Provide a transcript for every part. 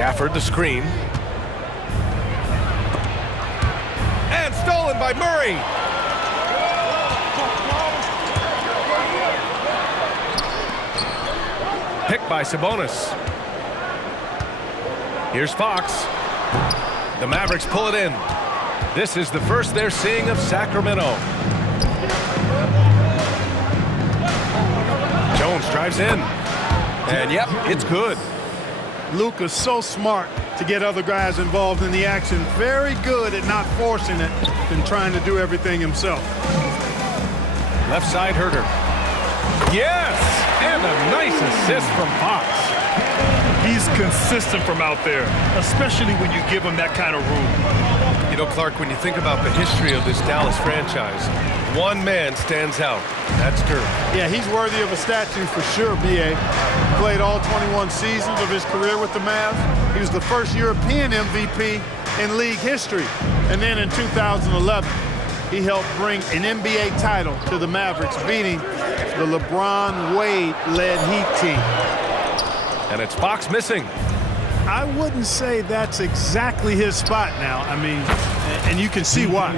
Gafford the screen. And stolen by Murray. Picked by Sabonis. Here's Fox. The Mavericks pull it in. This is the first they're seeing of Sacramento. Jones drives in. And yep, it's good. Luka's so smart to get other guys involved in the action. Very good at not forcing it and trying to do everything himself. Left side Herter. Yes! And a nice assist from Fox. He's consistent from out there, especially when you give him that kind of room. You know, Clark, when you think about the history of this Dallas franchise, one man stands out. That's Dirk. Yeah, he's worthy of a statue for sure, B.A. Played all 21 seasons of his career with the Mavs. He was the first European MVP in league history. And then in 2011, he helped bring an NBA title to the Mavericks, beating the LeBron Wade-led Heat team. And it's Fox missing. I wouldn't say that's exactly his spot now. I mean, and you can see why.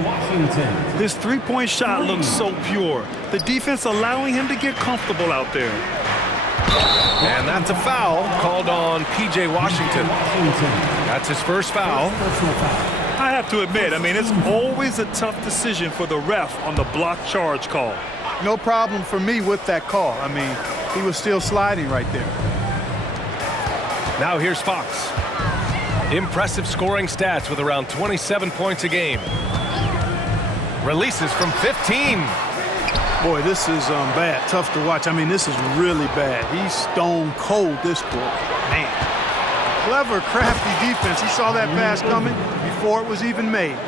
This three-point shot looks so pure. The defense allowing him to get comfortable out there. And that's a foul called on P.J. Washington. That's his first foul. I have to admit, I mean, it's always a tough decision for the ref on the block charge call. No problem for me with that call. I mean, he was still sliding right there. Now here's Fox. Impressive scoring stats with around 27 points a game. Releases from 15. Boy, this is bad. Tough to watch. I mean, this is really bad. He's stone cold this quarter. Man. Clever, crafty defense. He saw that pass coming before it was even made.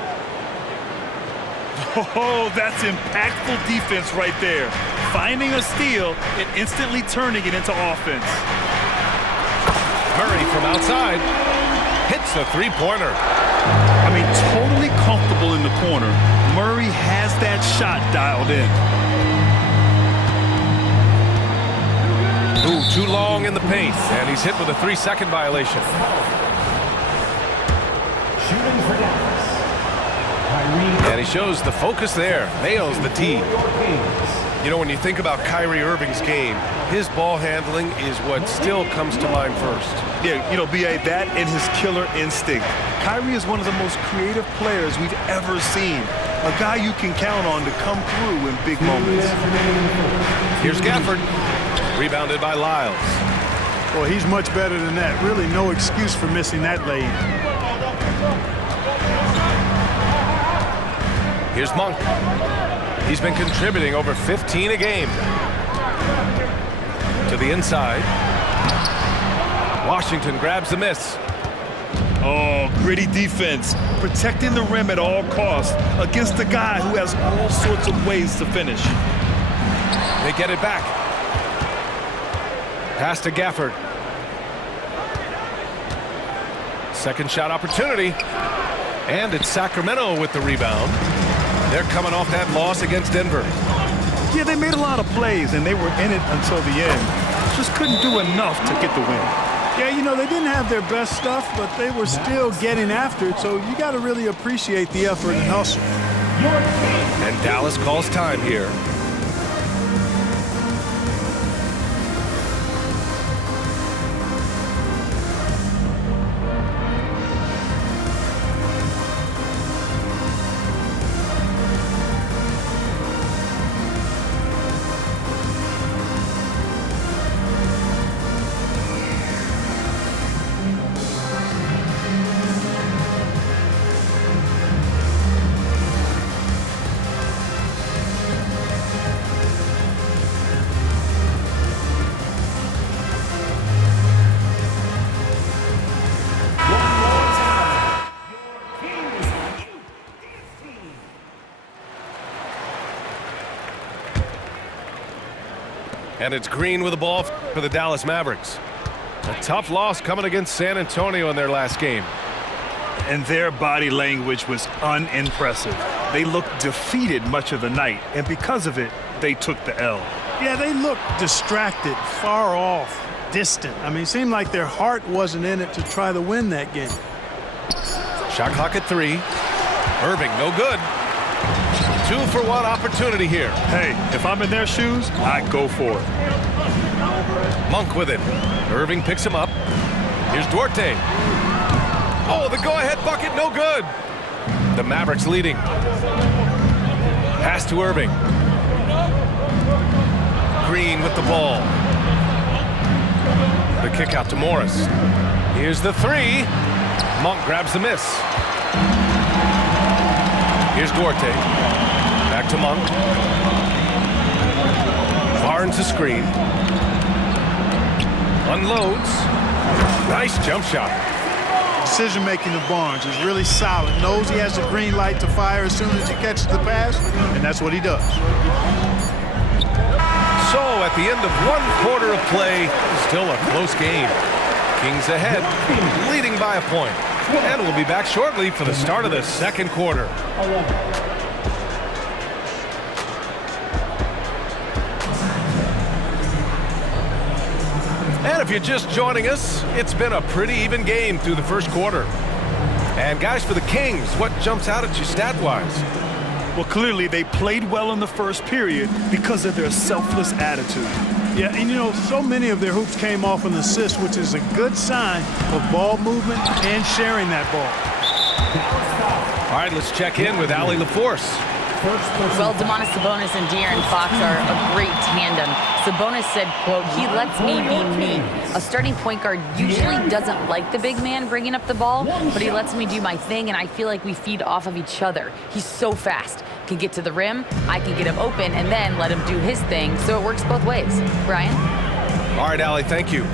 Oh, that's impactful defense right there. Finding a steal and instantly turning it into offense. Murray from outside hits a three-pointer. I mean, totally comfortable in the corner. Murray has that shot dialed in. Ooh, too long in the paint, and he's hit with a 3-second violation. Shooting for Dallas. And he shows the focus there. Nails the tee. You know, when you think about Kyrie Irving's game, his ball handling is what still comes to mind first. Yeah, you know, B.A., that and his killer instinct. Kyrie is one of the most creative players we've ever seen. A guy you can count on to come through in big moments. Here's Gafford. Rebounded by Lyles. Well, he's much better than that. Really no excuse for missing that lane. Here's Monk. He's been contributing over 15 a game. To the inside. Washington grabs the miss. Oh, gritty defense. Protecting the rim at all costs against a guy who has all sorts of ways to finish. They get it back. Pass to Gafford. Second shot opportunity. And it's Sacramento with the rebound. They're coming off that loss against Denver. Yeah, they made a lot of plays, and they were in it until the end. Just couldn't do enough to get the win. Yeah, you know, they didn't have their best stuff, but they were still getting after it, so you got to really appreciate the effort and hustle. And Dallas calls time here. And it's Green with the ball for the Dallas Mavericks. A tough loss coming against San Antonio in their last game. And their body language was unimpressive. They looked defeated much of the night, and because of it, they took the L. Yeah, they looked distracted, far off, distant. I mean, it seemed like their heart wasn't in it to try to win that game. Shot clock at 3. Irving, no good. 2-for-1 opportunity here. Hey, if I'm in their shoes, I'd go for it. Monk with it. Irving picks him up. Here's Duarte. Oh, the go-ahead bucket, no good. The Mavericks leading. Pass to Irving. Green with the ball. The kick out to Morris. Here's the 3. Monk grabs the miss. Here's Duarte. Back to Monk. Barnes a screen. Unloads. Nice jump shot. Decision-making of Barnes is really solid. Knows he has a green light to fire as soon as he catches the pass, and that's what he does. So at the end of 1 quarter of play, still a close game. Kings ahead, leading by a point. And we'll be back shortly for the start of the second quarter. And if you're just joining us, it's been a pretty even game through the first quarter. And guys, for the Kings, what jumps out at you stat-wise? Well, clearly they played well in the first period because of their selfless attitude. Yeah, and you know, so many of their hoops came off an assist, which is a good sign of ball movement and sharing that ball. All right, let's check in with Allie LaForce. Well, Domantas Sabonis and De'Aaron Fox are a great tandem. Sabonis said, quote, "He lets me be me." A starting point guard usually doesn't like the big man bringing up the ball, but he lets me do my thing, and I feel like we feed off of each other. He's so fast. Can get to the rim, I can get him open, and then let him do his thing, so it works both ways. Brian? All right, Allie, thank you.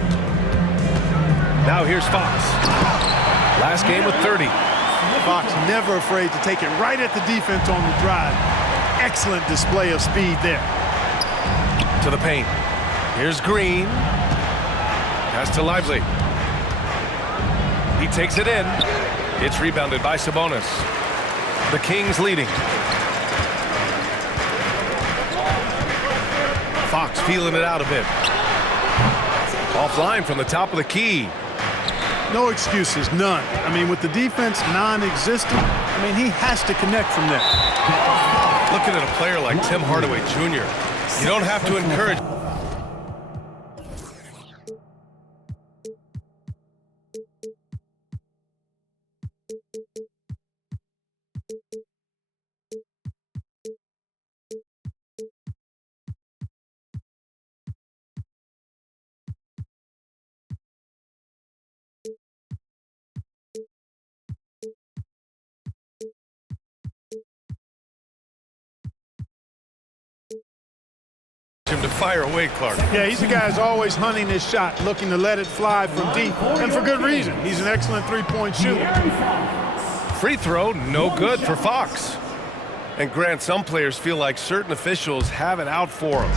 Now here's Fox. Last game with 30. Fox never afraid to take it right at the defense on the drive. Excellent display of speed there. To the paint. Here's Green. Pass to Lively. He takes it in. It's rebounded by Sabonis. The Kings leading. Fox feeling it out a bit. Offline from the top of the key. No excuses, none. I mean, with the defense non-existent, I mean, he has to connect from there. Looking at a player like Tim Hardaway Jr., you don't have to encourage. Him to fire away, Clark. Yeah, he's the guy who's always hunting his shot, looking to let it fly from deep, and for good reason. He's an excellent three-point shooter. Free throw, no good for Fox. And Grant, some players feel like certain officials have it out for them.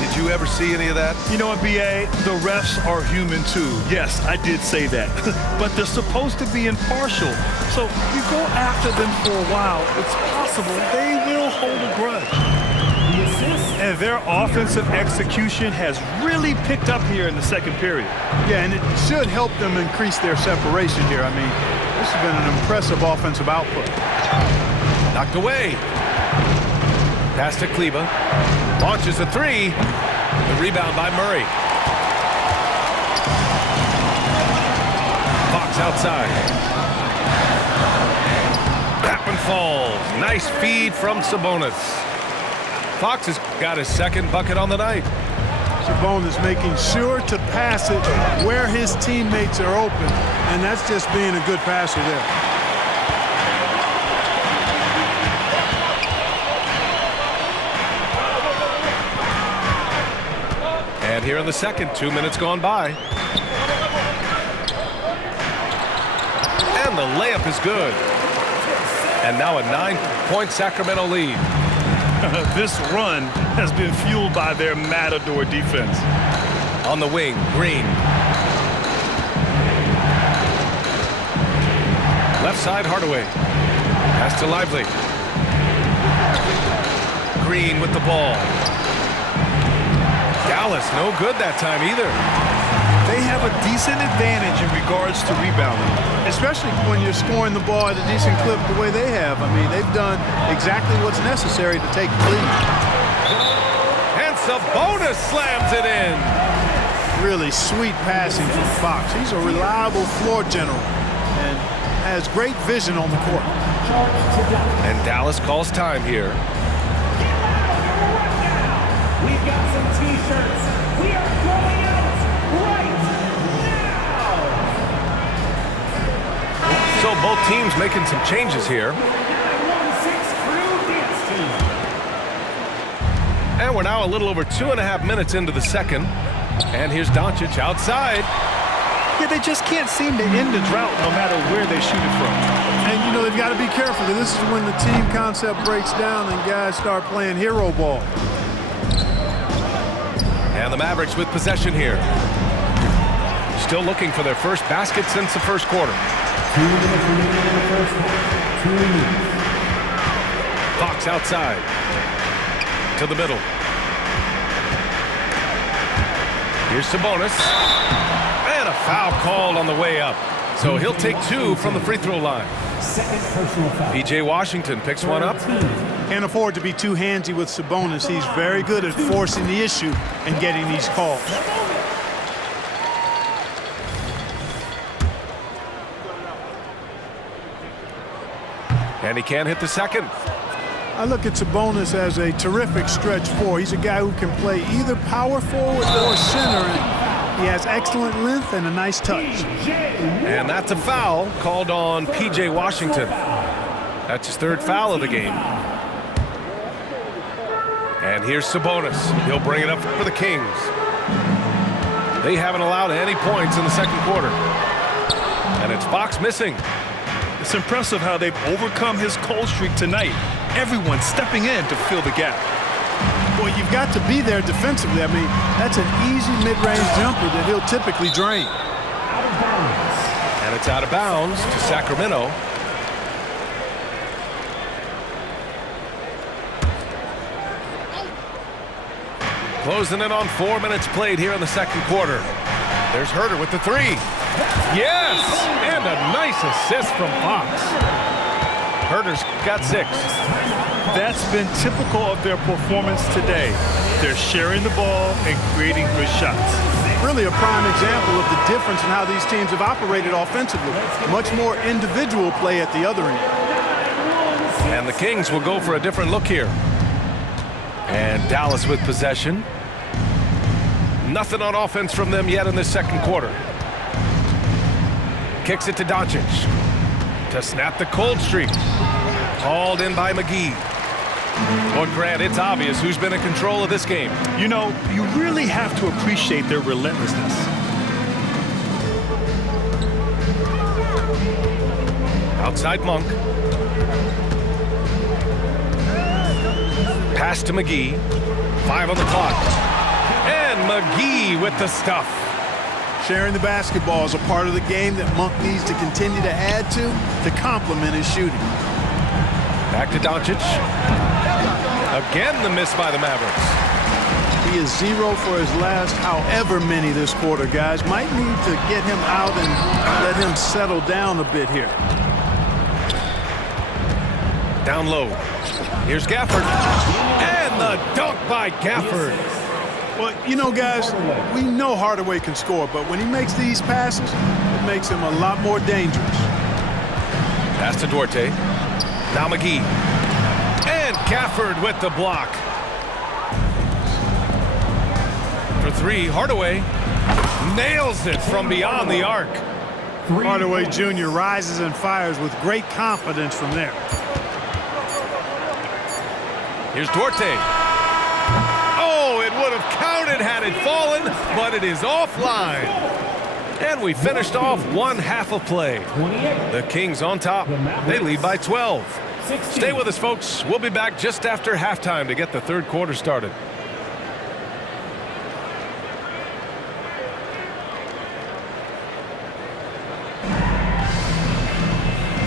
Did you ever see any of that? You know what, B.A.? The refs are human too. Yes, I did say that. But they're supposed to be impartial. So you go after them for a while, it's possible they will hold a grudge. And their offensive execution has really picked up here in the second period. Yeah, and it should help them increase their separation here. I mean, this has been an impressive offensive output. Knocked away. Pass to Kleba. Launches a 3. The rebound by Murray. Fox outside. Tap and falls. Nice feed from Sabonis. Fox has got his second bucket on the night. Sabonis making sure to pass it where his teammates are open, and that's just being a good passer there. And here in the second, 2 minutes gone by. And the layup is good. And now a 9-point Sacramento lead. This run has been fueled by their Matador defense. On the wing, Green. Left side, Hardaway. Pass to Lively. Green with the ball. Dallas, no good that time either. They have a decent advantage in regards to rebounding. Especially when you're scoring the ball at a decent clip the way they have. I mean, they've done exactly what's necessary to take the lead. And Sabonis slams it in. Really sweet passing from Fox. He's a reliable floor general and has great vision on the court. And Dallas calls time here. We've got some T-shirts. We are going out right now. So both teams making some changes here. 916 Crew Dance Team. And we're now a little over 2.5 minutes into the second. And here's Doncic outside. Yeah, they just can't seem to end the drought no matter where they shoot it from. And, you know, they've got to be careful because this is when the team concept breaks down and guys start playing hero ball. And the Mavericks with possession here. Still looking for their first basket since the first quarter. 2 minutes remaining in the first half. 2 minutes. Fox outside. To the middle. Here's Sabonis. And a foul called on the way up. So he'll take 2 from the free throw line. Second personal foul. P.J. Washington picks one up. Can't afford to be too handsy with Sabonis. He's very good at forcing the issue and getting these calls. And he can't hit the second. I look at Sabonis as a terrific stretch four. He's a guy who can play either power forward or center. And he has excellent length and a nice touch. And that's a foul called on P.J. Washington. That's his third foul of the game. And here's Sabonis. He'll bring it up for the Kings. They haven't allowed any points in the second quarter. And it's Fox missing. It's impressive how they've overcome his cold streak tonight. Everyone stepping in to fill the gap. Well, you've got to be there defensively. I mean, that's an easy mid-range jumper that he'll typically drain. Out of bounds. And it's out of bounds to Sacramento. Closing in on 4 minutes played here in the second quarter. There's Herter with the three. Yes! And a nice assist from Fox. Herter's got 6. That's been typical of their performance today. They're sharing the ball and creating good shots. Really a prime example of the difference in how these teams have operated offensively. Much more individual play at the other end. And the Kings will go for a different look here. And Dallas with possession. Nothing on offense from them yet in the second quarter. Kicks it to Doncic to snap the cold streak. Called in by McGee. Well, Grant, it's obvious who's been in control of this game. You know, you really have to appreciate their relentlessness. Outside Monk. Pass to McGee. 5 on the clock. And McGee with the stuff. Sharing the basketball is a part of the game that Monk needs to continue to add to complement his shooting. Back to Doncic. Again, the miss by the Mavericks. He is 0 for his last however many this quarter, guys. Might need to get him out and let him settle down a bit here. Down low. Here's Gafford. And the dunk by Gafford. Well, you know, guys, we know Hardaway can score, but when he makes these passes, it makes him a lot more dangerous. Pass to Duarte. Now McGee. And Gafford with the block. For 3, Hardaway nails it from beyond the arc. Hardaway Jr. rises and fires with great confidence from there. Here's Duarte. Oh, it would have counted had it fallen, but it is offline. And we finished off one half of play. The Kings on top. They lead by 12. Stay with us, folks. We'll be back just after halftime to get the third quarter started.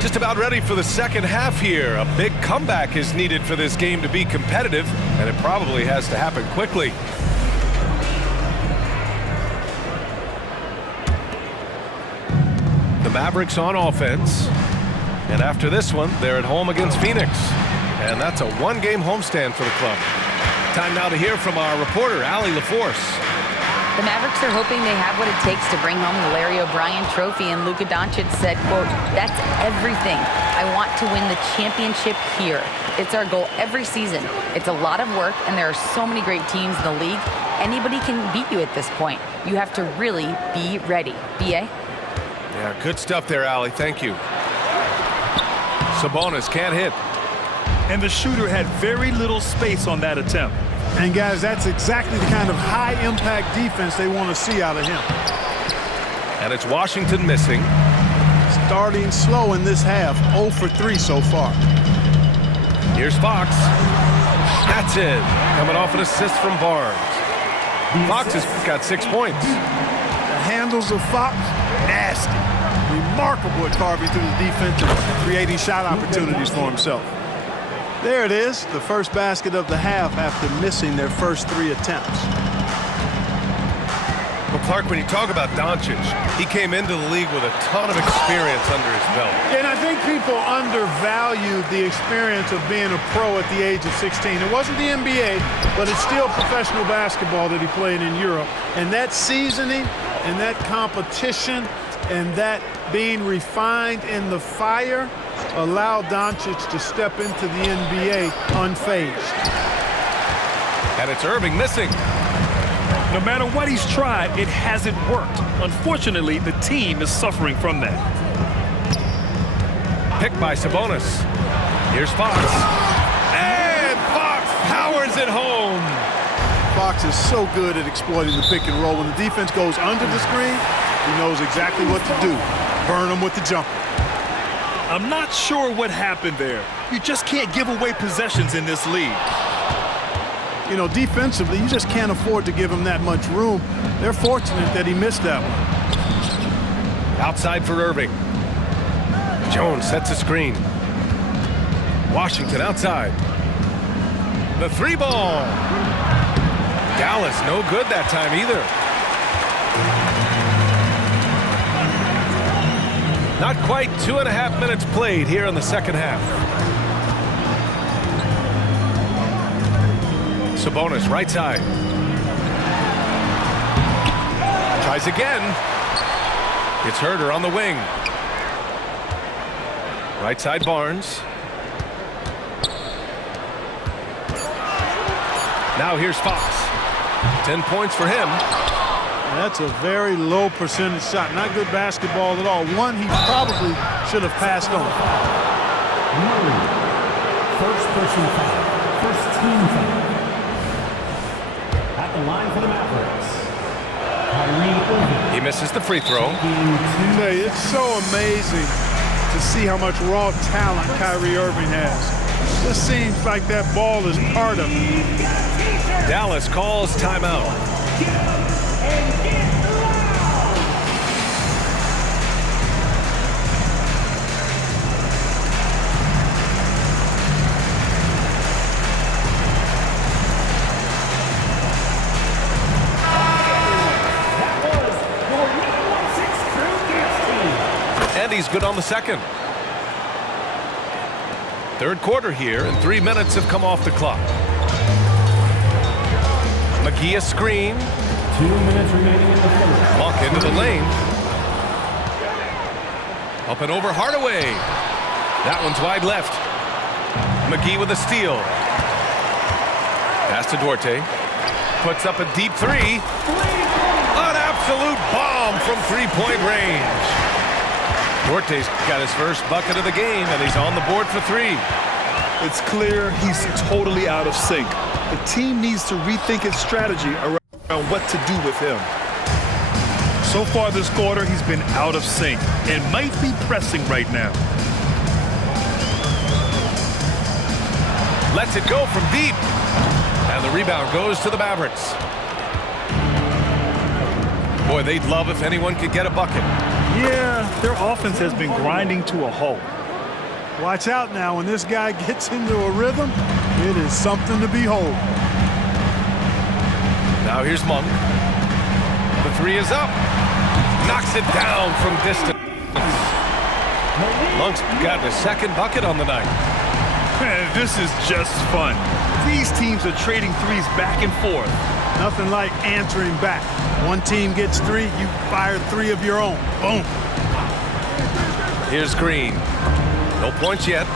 Just just about ready for the second half here. A big comeback is needed for this game to be competitive, and it probably has to happen quickly. The Mavericks on offense. And after this one, they're at home against Phoenix. And that's a one-game homestand for the club. Time now to hear from our reporter, Allie LaForce. The Mavericks are hoping they have what it takes to bring home the Larry O'Brien trophy, and Luka Doncic said, quote, "That's everything. I want to win the championship here. It's our goal every season. It's a lot of work, and there are so many great teams in the league. Anybody can beat you at this point. You have to really be ready." B.A.? Yeah, good stuff there, Allie. Thank you. Sabonis can't hit. And the shooter had very little space on that attempt. And guys, that's exactly the kind of high-impact defense they want to see out of him. And it's Washington missing. Starting slow in this half, 0 for 3 so far. Here's Fox. That's it. Coming off an assist from Barnes. Fox has got 6 points. The handles of Fox, nasty. Remarkable at carving through the defense and creating shot opportunities for himself. There it is, the first basket of the half after missing their first 3 attempts. Well, Clark, when you talk about Doncic, he came into the league with a ton of experience under his belt. And I think people undervalued the experience of being a pro at the age of 16. It wasn't the NBA, but it's still professional basketball that he played in Europe. And that seasoning and that competition and that being refined in the fire allowed Doncic to step into the NBA unfazed. And it's Irving missing. No matter what he's tried, it hasn't worked. Unfortunately, the team is suffering from that. Picked by Sabonis. Here's Fox. And Fox powers it home. Fox is so good at exploiting the pick and roll. When the defense goes under the screen, he knows exactly what to do. Burn them with the jumper. I'm not sure what happened there. You just can't give away possessions in this league. You know, defensively, you just can't afford to give him that much room. They're fortunate that he missed that one. Outside for Irving. Jones sets a screen. Washington outside. The 3-ball. Dallas no good that time either. Not quite 2.5 minutes played here in the second half. Sabonis right side. Tries again. It's Herter on the wing. Right side Barnes. Now here's Fox. 10 points for him. That's a very low percentage shot. Not good basketball at all. One he probably should have passed on. First person foul. First team foul. At the line for the Mavericks, Kyrie Irving. He misses the free throw. Hey, it's so amazing to see how much raw talent Kyrie Irving has. It just seems like that ball is part of him. Dallas calls timeout. And he's good on the second. Third quarter here, and 3 minutes have come off the clock. McGee a screen. 2 minutes remaining in the third. Monk into the lane. Up and over Hardaway. That one's wide left. McGee with a steal. Pass to Duarte. Puts up a deep 3. An absolute bomb from three-point range. Duarte's got his first bucket of the game, and he's on the board for 3. It's clear he's totally out of sync. The team needs to rethink its strategy around what to do with him. So far this quarter, he's been out of sync and might be pressing right now. Lets it go from deep. And the rebound goes to the Mavericks. Boy, they'd love if anyone could get a bucket. Yeah, their offense has been grinding to a halt. Watch out now. When this guy gets into a rhythm, it is something to behold. Now here's Monk. The three is up. Knocks it down from distance. Monk's got a second bucket on the night. Man, this is just fun. These teams are trading threes back and forth. Nothing like answering back. One team gets three, you fire three of your own. Boom. Here's Green. No points yet.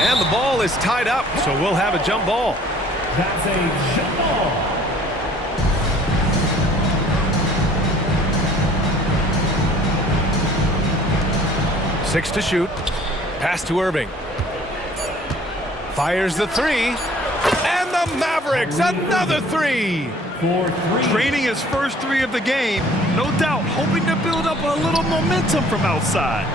And the ball is tied up, so we'll have a jump ball. That's a jump ball. Six to shoot. Pass to Irving. Fires the three. And the Mavericks, another three. For three. Draining his first three of the game, no doubt hoping to build up a little momentum from outside.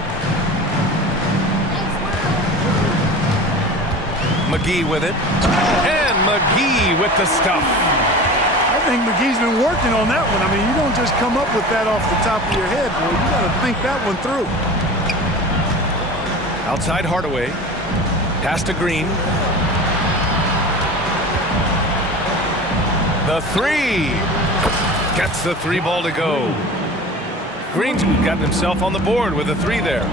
McGee with it. And McGee with the stuff. I think McGee's been working on that one. I mean, you don't just come up with that off the top of your head, boy. You got to think that one through. Outside Hardaway. Pass to Green. The three. Gets the three ball to go. Green's gotten himself on the board with a three there.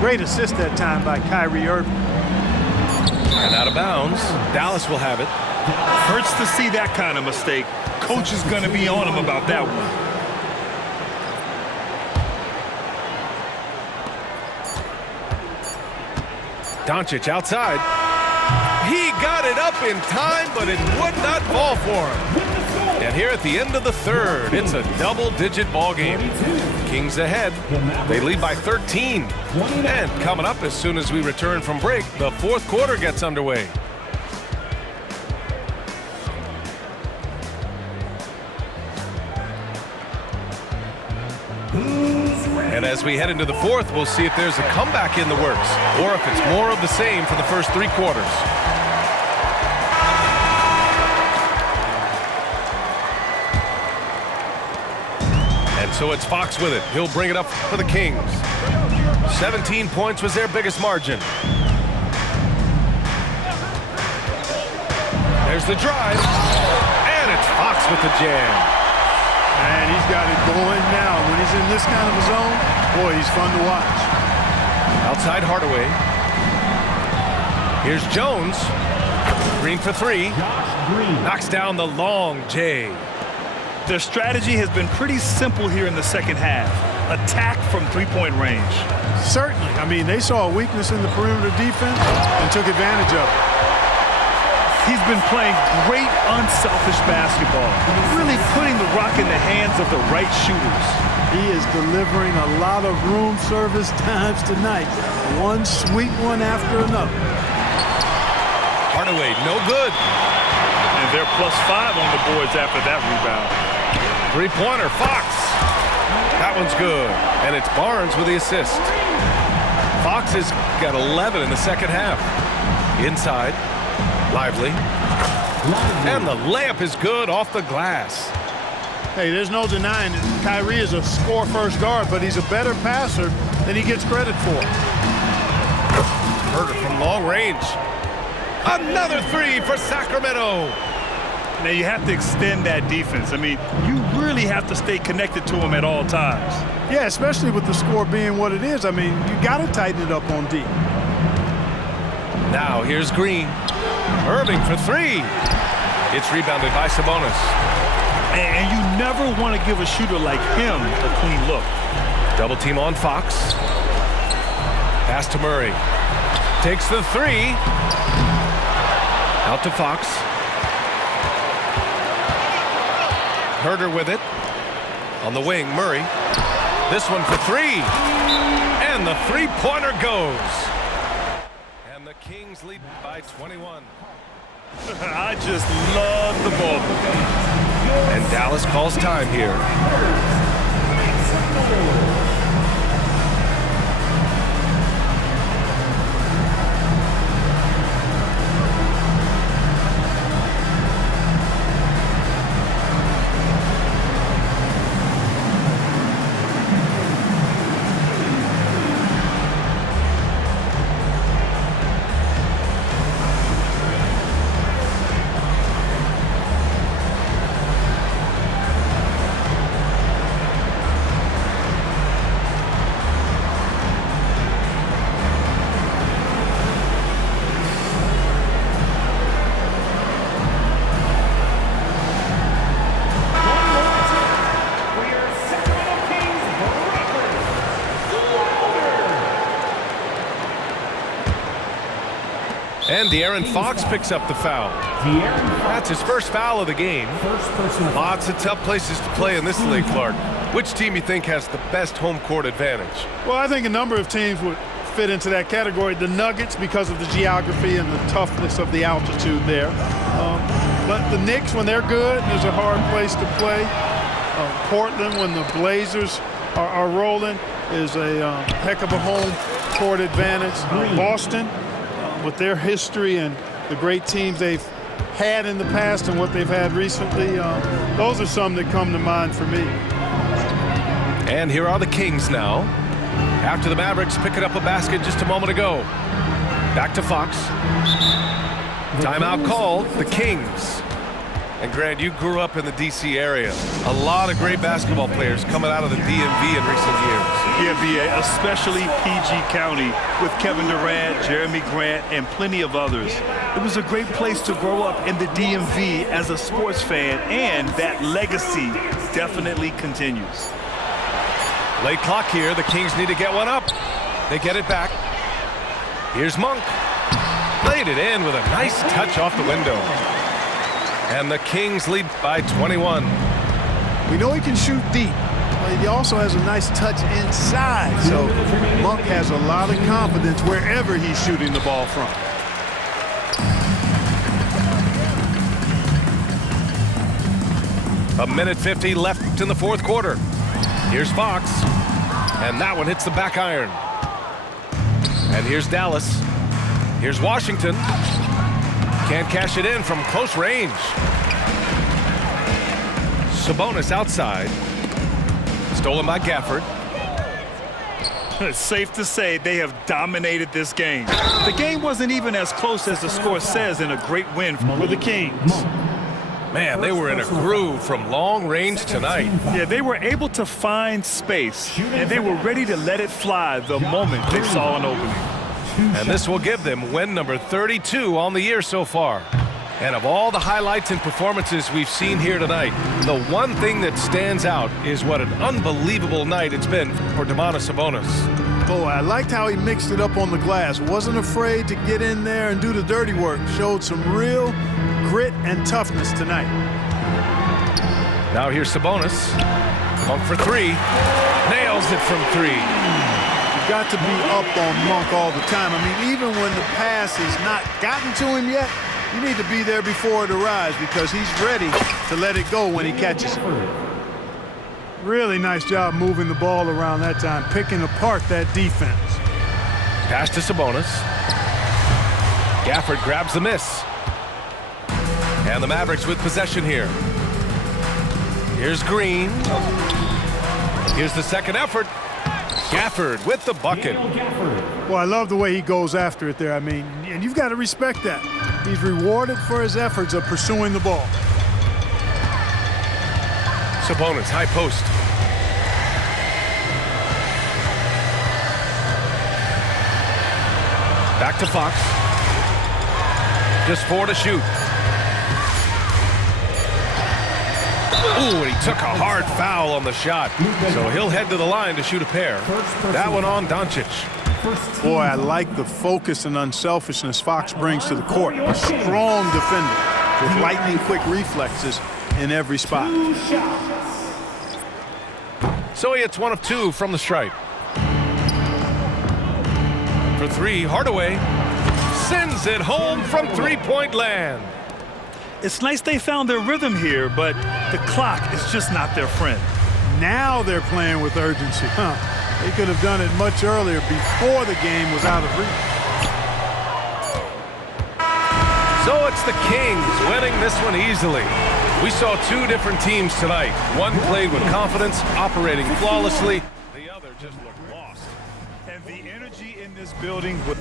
Great assist that time by Kyrie Irving. And out of bounds. Dallas will have it. Hurts to see that kind of mistake. Coach is going to be on him about that one. Doncic outside. He got it up in time, but it would not fall for him. And here at the end of the third, it's a double-digit ball game. Kings ahead. They lead by 13. And coming up as soon as we return from break, the fourth quarter gets underway. And as we head into the fourth, we'll see if there's a comeback in the works or if it's more of the same for the first three quarters. And so it's Fox with it. He'll bring it up for the Kings. 17 points was their biggest margin. There's the drive. And it's Fox with the jam. And he's got it going now. When he's in this kind of a zone, boy, he's fun to watch. Outside Hardaway. Here's Jones. Green for three. Knocks down the long J. Their strategy has been pretty simple here in the second half. Attack from three-point range. Certainly. I mean, they saw a weakness in the perimeter defense and took advantage of it. He's been playing great, unselfish basketball, really putting the rock in the hands of the right shooters. He is delivering a lot of room service times tonight. One sweet one after another. Hardaway, no good. And they're +5 on the boards after that rebound. Three-pointer, Fox. That one's good. And it's Barnes with the assist. Fox has got 11 in the second half. Inside. Lively. And the layup is good off the glass. Hey, there's no denying it. Kyrie is a score-first guard, but he's a better passer than he gets credit for. Herter from long range. Another three for Sacramento. Now you have to extend that defense. I mean, you really have to stay connected to him at all times. Yeah, especially with the score being what it is. I mean, you got to tighten it up on D. Now here's Green. Irving for three. It's rebounded by Sabonis. And you never want to give a shooter like him a clean look. Double team on Fox. Pass to Murray. Takes the three. Out to Fox. Herter with it. On the wing, Murray. This one for three. And the three-pointer goes. And the Kings lead by 21. I just love the ball. And Dallas calls time here. And De'Aaron Fox picks up the foul. That's his first foul of the game. Lots of tough places to play in this league, Clark. Which team you think has the best home court advantage? Well, I think a number of teams would fit into that category. The Nuggets, because of the geography and the toughness of the altitude there. But the Knicks, when they're good, is a hard place to play. Portland, when the Blazers are rolling, is a heck of a home court advantage. Boston, with their history and the great teams they've had in the past and what they've had recently, those are some that come to mind for me. And here are the Kings now. After the Mavericks picking up a basket just a moment ago. Back to Fox. Timeout called, the Kings. And Grant, you grew up in the D.C. area. A lot of great basketball players coming out of the DMV in recent years. Yeah, B.A., especially PG County with Kevin Durant, Jeremy Grant, and plenty of others. It was a great place to grow up in the DMV as a sports fan, and that legacy definitely continues. Late clock here. The Kings need to get one up. They get it back. Here's Monk. Played it in with a nice touch off the window. And the Kings lead by 21. We know he can shoot deep, but he also has a nice touch inside. So Monk has a lot of confidence wherever he's shooting the ball from. A minute 50 left in the fourth quarter. Here's Fox. And that one hits the back iron. And here's Dallas. Here's Washington. Can't cash it in from close range. Sabonis outside. Stolen by Gafford. It's safe to say they have dominated this game. The game wasn't even as close as the score says in a great win for the Kings. Man, they were in a groove from long range tonight. Yeah, they were able to find space, and they were ready to let it fly the moment they saw an opening. And this will give them win number 32 on the year so far. And of all the highlights and performances we've seen here tonight, the one thing that stands out is what an unbelievable night it's been for Domantas Sabonis. Oh, I liked how he mixed it up on the glass. Wasn't afraid to get in there and do the dirty work. Showed some real grit and toughness tonight. Now here's Sabonis. Monk for three. Nails it from three. You've got to be up on Monk all the time. I mean, even when the pass has not gotten to him yet, you need to be there before it arrives because he's ready to let it go when he catches it. Really nice job moving the ball around that time, picking apart that defense. Pass to Sabonis. Gafford grabs the miss. And the Mavericks with possession here. Here's Green. Here's the second effort. Gafford with the bucket. Well, I love the way he goes after it there. I mean, and you've got to respect that. He's rewarded for his efforts of pursuing the ball. Sabonis, high post. Back to Fox. Just 4 to shoot. Ooh, and he took a hard foul on the shot. So he'll head to the line to shoot a pair. That one on Doncic. Boy, I like the focus and unselfishness Fox brings to the court. A strong defender with lightning-quick reflexes in every spot. So he hits 1 of 2 from the stripe. For three, Hardaway sends it home from three-point land. It's nice they found their rhythm here, but the clock is just not their friend. Now they're playing with urgency. They could have done it much earlier before the game was out of reach. So it's the Kings winning this one easily. We saw 2 different teams tonight. One played with confidence, operating flawlessly. The other just looked lost. And the energy in this building was